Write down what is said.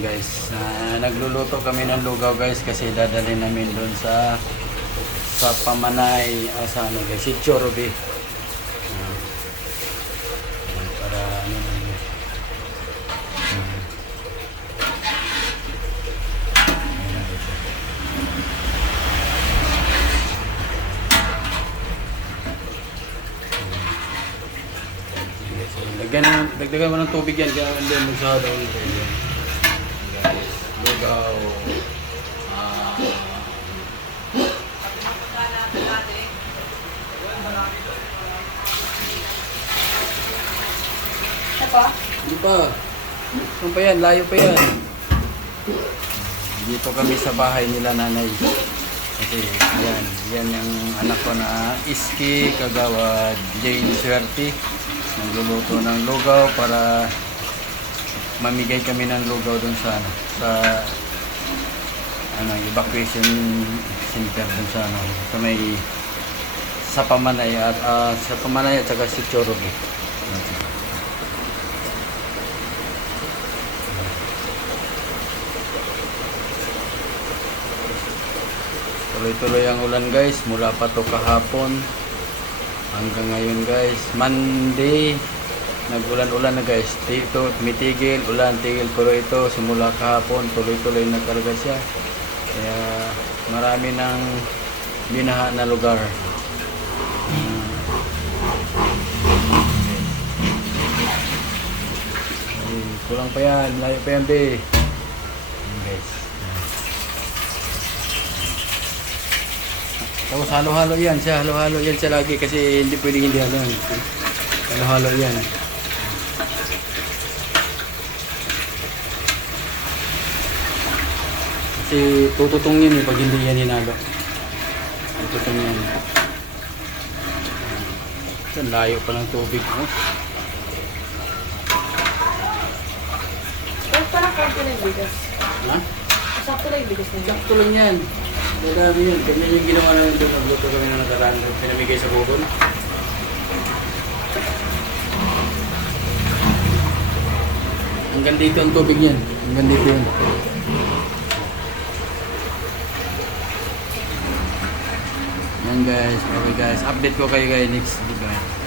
guys, nagluluto kami ng lugaw guys kasi dadalhin namin doon sa Pamanay, sa ano guys, si Chorobi. Para ano naman. Dagdagan mo ng tubig yan, kaya hindi masyado. Lugaw. Hindi pa. Ano pa yan? Layo pa yan. Dito kami sa bahay nila nanay. Kasi yan yung anak ko na Iski Kagawad Jane Swerte. Nagluluto ng lugaw para mamigay kami ng lugaw dun sa evacuation center dun sa Pamanay at saka si Chorobi. Tuloy-tuloy ang ulan guys, mula pa to kahapon hanggang ngayon guys. Monday, nag-ulan-ulan na guys. Dito, tumitigil, ulan, tigil. Pero ito, simula kahapon, tuloy-tuloy na talaga siya. Kaya marami ng binaha na lugar. Kulang pa yan, layo pa yan be. Guys. Tapos halo-halo yan siya, lagi kasi hindi pwedeng hindi halo. Halo-halo yan. Kasi tututong yan pag hindi yan hinalo. Tututong yan. Ang layo pa ng tubig. Parang konti na yung bigas. Ha? Sakto lang yung bigas na yun. Sakto lang yan. Marami yun. Ganyan yung ginawa namin doon. Nagluto kami na nakaraan. Pinamigay sa bukon. Hanggang dito ang tubig niyan. Hanggang dito yun. Yan guys. Okay guys. Update ko kayo guys next. Bye.